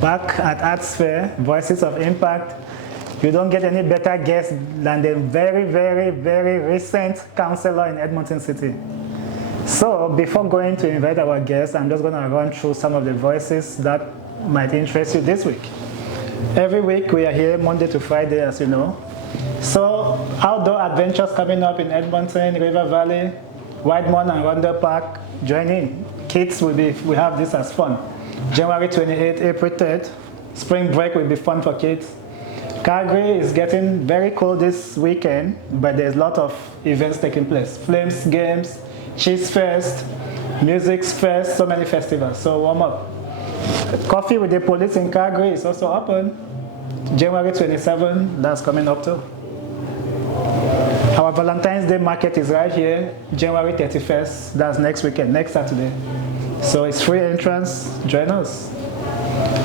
back at ArtSphere, Voices of Impact. You don't get any better guest than the very, very, very recent councillor in Edmonton City. So before going to invite our guests, I'm just going to run through some of the voices that might interest you this week. Every week we are here Monday to Friday, as you know. So outdoor adventures coming up in Edmonton, River Valley, Whitemount and Rundle Park. Join in. Kids we have this as fun. January 28th, April 3rd. Spring break will be fun for kids. Calgary is getting very cold this weekend, but there's a lot of events taking place. Flames games, Cheese Fest, Music Fest, so many festivals. So warm up. Coffee with the Police in Calgary is also open. January 27th, that's coming up too. Our Valentine's Day market is right here, January 31st, that's next weekend, next Saturday. So it's free entrance, join us.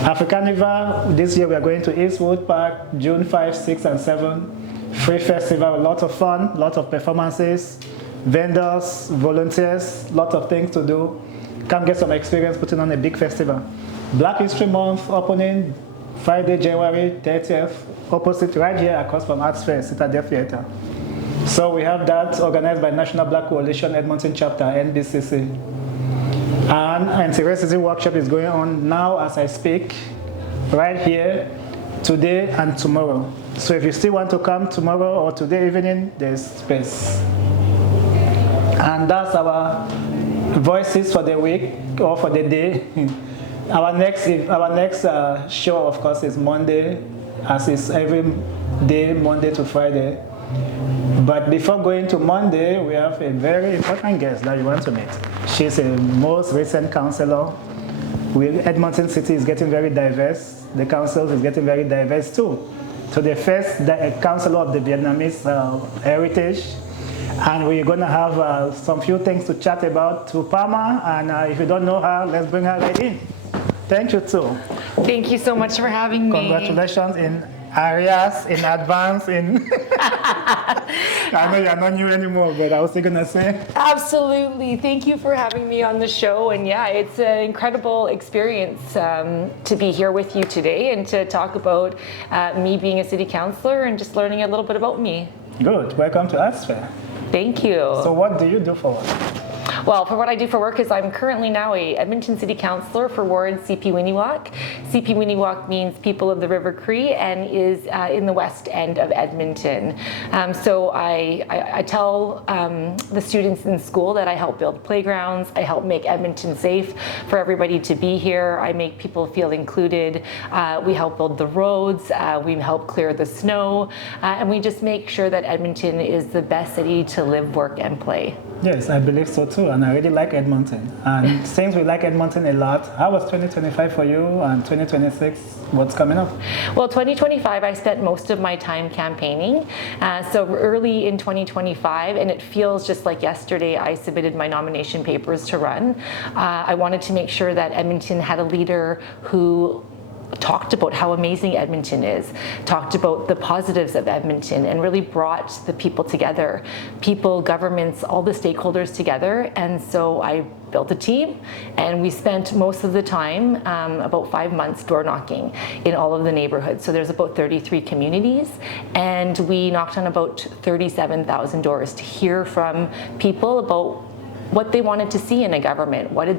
Africanival, this year we are going to Eastwood Park, June 5, 6 and 7. Free festival, lots of fun, lots of performances, vendors, volunteers, lots of things to do. Come get some experience putting on a big festival. Black History Month opening Friday, January 30th, opposite right here across from ArtSphere, Citadel Theatre. So we have that organized by National Black Coalition Edmonton Chapter, NBCC. And anti-racism workshop is going on now as I speak, right here, today and tomorrow. So if you still want to come tomorrow or today evening, there's space. And that's our voices for the week or for the day. Our next show, of course, is Monday, as is every day, Monday to Friday. But before going to Monday, we have a very important guest that you want to meet. She's a most recent councillor. Edmonton City is getting very diverse. The council is getting very diverse too. So the first councillor of the Vietnamese heritage. And we're going to have some few things to chat about, Thu Parmar. And if you don't know her, let's bring her right in. Thank you, Thu. Thank you so much for having me. Congratulations in areas, in advance, in... I know you're not new anymore, but I was still going to say. Absolutely. Thank you for having me on the show. And yeah, it's an incredible experience to be here with you today and to talk about me being a city councillor and just learning a little bit about me. Good. Welcome to ArtSphere. Thank you. So what do you do for work? Well, for what I do for work is I'm currently now a Edmonton City Councillor for Ward CP Winiwak. CP Winiwak means People of the River Cree and is in the west end of Edmonton. So I tell the students in school that I help build playgrounds, I help make Edmonton safe for everybody to be here, I make people feel included, we help build the roads, we help clear the snow, and we just make sure that Edmonton is the best city to live, work, and play. Yes, I believe so too, and I really like Edmonton. And since we like Edmonton a lot, how was 2025 for you, and 2026, what's coming up? Well, 2025, I spent most of my time campaigning. So early in 2025, and it feels just like yesterday, I submitted my nomination papers to run. I wanted to make sure that Edmonton had a leader who talked about how amazing Edmonton is, talked about the positives of Edmonton, and really brought the people together, people, governments, all the stakeholders together. And so I built a team, and we spent most of the time, about 5 months, door knocking in all of the neighborhoods. So there's about 33 communities, and we knocked on about 37,000 doors to hear from people about what they wanted to see in a government, what did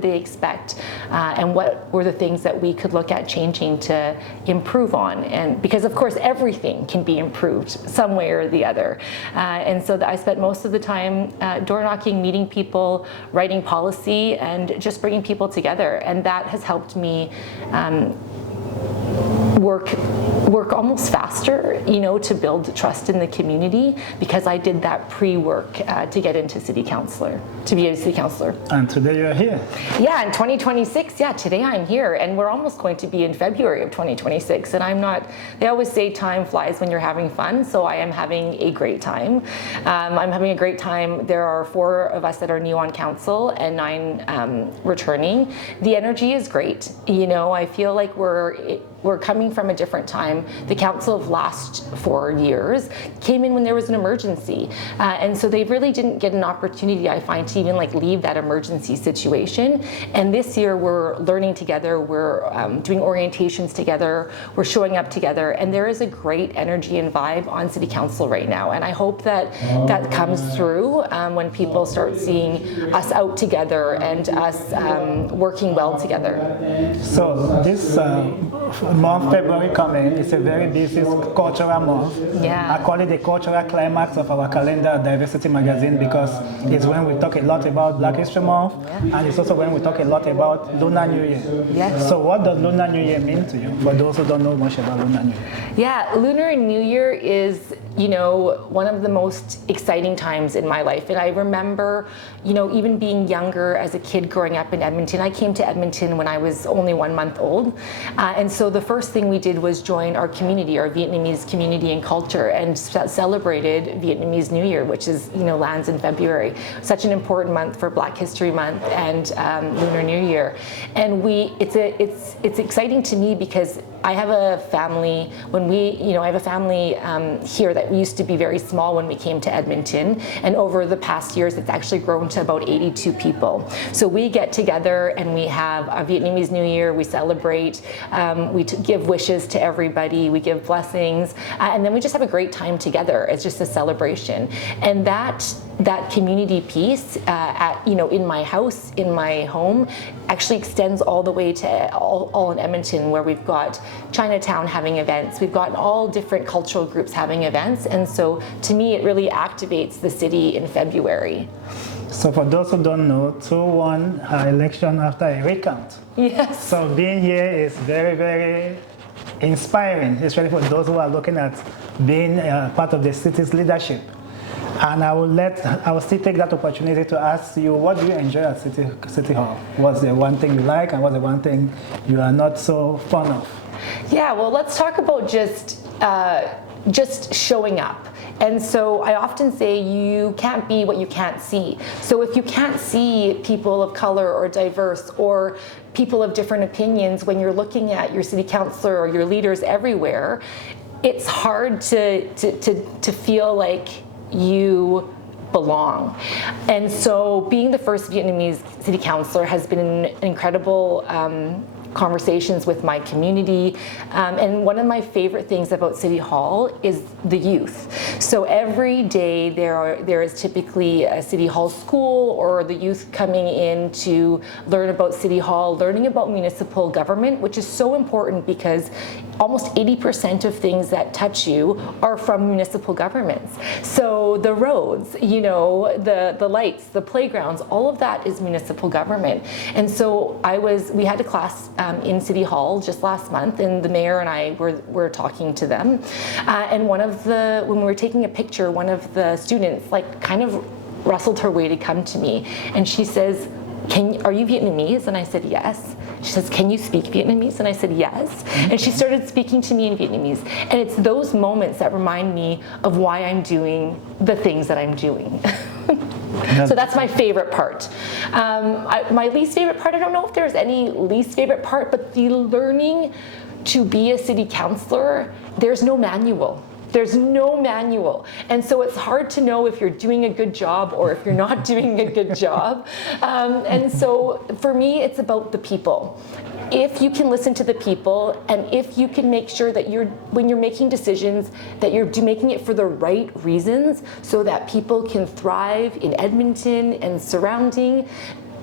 they expect, and what were the things that we could look at changing to improve on. And because of course everything can be improved some way or the other. And so I spent most of the time door knocking, meeting people, writing policy, and just bringing people together. And that has helped me work almost faster, to build trust in the community, because I did that pre-work to get into city councillor, to be a city councillor. And today you're here. Yeah, in 2026, today I'm here, and we're almost going to be in February of 2026, and they always say time flies when you're having fun, so I am having a great time. I'm having a great time. There are 4 of us that are new on council and 9 returning. The energy is great. I feel like we're we're coming from a different time. The council of last 4 years came in when there was an emergency. And so they really didn't get an opportunity, I find, to even like leave that emergency situation. And this year we're learning together, we're doing orientations together, we're showing up together, and there is a great energy and vibe on City Council right now. And I hope that that comes through when people start seeing us out together and us working well together. So this month, February coming, it's a very busy cultural month. Yeah. I call it the cultural climax of our calendar, Diversity Magazine, because it's when we talk a lot about Black History Month, and it's also when we talk a lot about Lunar New Year. Yes. So what does Lunar New Year mean to you, for those who don't know much about Lunar New Year? Yeah, Lunar New Year is, you know, one of the most exciting times in my life. And I remember, you know, even being younger as a kid growing up in Edmonton. I came to Edmonton when I was only 1 month old. And so the first thing we did was join our community, our Vietnamese community and culture, and celebrated Vietnamese New Year, which is, you know, lands in February. Such an important month for Black History Month and Lunar New Year. And it's exciting to me because I have a family, I have a family here that used to be very small when we came to Edmonton, and over the past years it's actually grown to about 82 people. So we get together and we have a Vietnamese New Year, we celebrate, we give wishes to everybody, we give blessings, and then we just have a great time together. It's just a celebration. And that community piece in my house, in my home, actually extends all the way to all in Edmonton, where we've got Chinatown having events, we've got all different cultural groups having events, and so to me it really activates the city in February. So for those who don't know, Thu won her election after a recount. Yes. So being here is very, very inspiring, especially for those who are looking at being part of the city's leadership. And I will still take that opportunity to ask you, what do you enjoy at City Hall? What's the one thing you like, and what's the one thing you are not so fond of? Yeah, well, let's talk about just showing up. And so I often say you can't be what you can't see. So if you can't see people of color or diverse or people of different opinions when you're looking at your city councillor or your leaders everywhere, it's hard to feel like you belong. And so being the first Vietnamese city councillor has been an incredible conversations with my community, and one of my favorite things about City Hall is the youth. So every day there is typically a City Hall school or the youth coming in to learn about City Hall, learning about municipal government, which is so important because almost 80% of things that touch you are from municipal governments. So the roads, you know, the lights, the playgrounds, all of that is municipal government. And so we had a class in City Hall just last month, and the mayor and I were talking to them. And when we were taking a picture, one of the students like kind of rustled her way to come to me, and she says, are you Vietnamese? And I said, yes. She says, can you speak Vietnamese? And I said, yes. And she started speaking to me in Vietnamese. And it's those moments that remind me of why I'm doing the things that I'm doing. So that's my favorite part. My least favorite part, I don't know if there's any least favorite part, but the learning to be a city councillor, there's no manual. There's no manual. And so it's hard to know if you're doing a good job or if you're not doing a good job. And so for me, it's about the people. If you can listen to the people, and if you can make sure that when you're making decisions, that you're making it for the right reasons so that people can thrive in Edmonton and surrounding,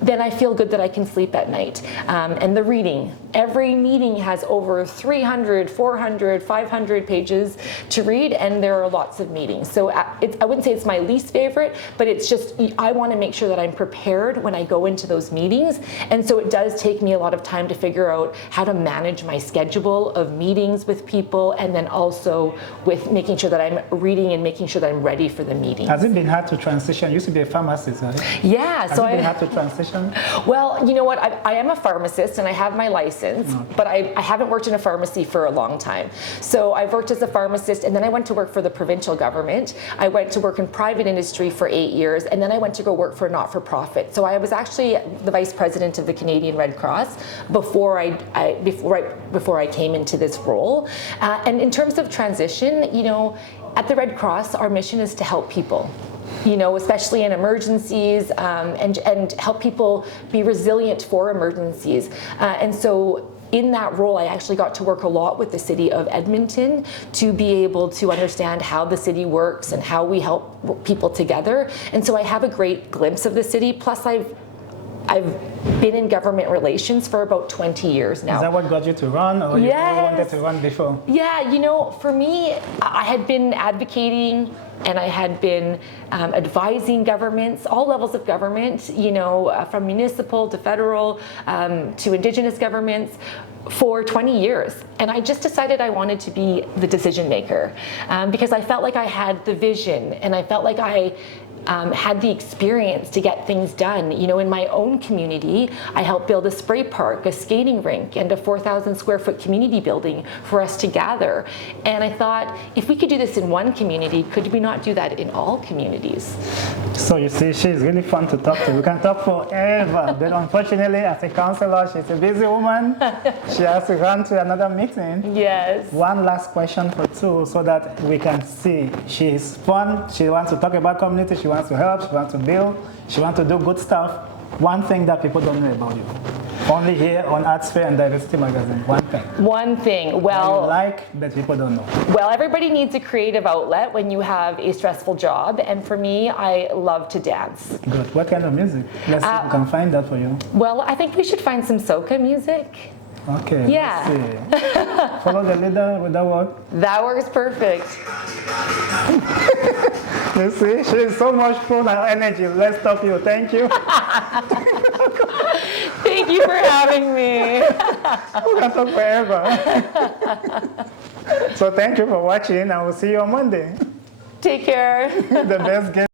then I feel good that I can sleep at night. And the reading. Every meeting has over 300, 400, 500 pages to read, and there are lots of meetings. So I wouldn't say it's my least favorite, but it's just, I want to make sure that I'm prepared when I go into those meetings. And so it does take me a lot of time to figure out how to manage my schedule of meetings with people, and then also with making sure that I'm reading and making sure that I'm ready for the meeting. Has it been hard to transition? You used to be a pharmacist, right? Yeah. Has it been hard to transition? transition? Well, you know what? I am a pharmacist and I have my license, but I haven't worked in a pharmacy for a long time. So I've worked as a pharmacist, and then I went to work for the provincial government. I went to work in private industry for 8 years, and then I went to go work for a not-for-profit. So I was actually the vice president of the Canadian Red Cross before I came into this role. And in terms of transition, you know, at the Red Cross, our mission is to help people, you know, especially in emergencies, and help people be resilient for emergencies. And so in that role, I actually got to work a lot with the city of Edmonton to be able to understand how the city works and how we help people together. And so I have a great glimpse of the city. Plus, I've been in government relations for about 20 years now. Is that what got you to run, or you wanted to run before? Yeah, you know, for me, I had been advocating and I had been advising governments, all levels of government, you know, from municipal to federal to Indigenous governments, for 20 years. And I just decided I wanted to be the decision maker because I felt like I had the vision, and I felt like I had the experience to get things done. You know, in my own community, I helped build a spray park, a skating rink, and a 4,000 square foot community building for us to gather. And I thought, if we could do this in one community, could we not do that in all communities? So you see, she's really fun to talk to. We can talk forever, but unfortunately, as a councillor, she's a busy woman. She has to run to another meeting. Yes. One last question for Thu, so that we can see she's fun. She wants to talk about community. She wants to help. She wants to build. She wants to do good stuff. One thing that people don't know about you, only here on ArtSphere and Diversity Magazine. One thing. One thing. Well, that people don't know. Well, everybody needs a creative outlet when you have a stressful job, and for me, I love to dance. Good. What kind of music? Let's see if we can find that for you. Well, I think we should find some soca music. Okay. Yeah. Let's see. Follow the leader. Would that work? That works perfect. You see, she is so much full of energy. Let's stop you. Thank you. Thank you for having me. We can talk forever. So thank you for watching. I will see you on Monday. Take care. The best game.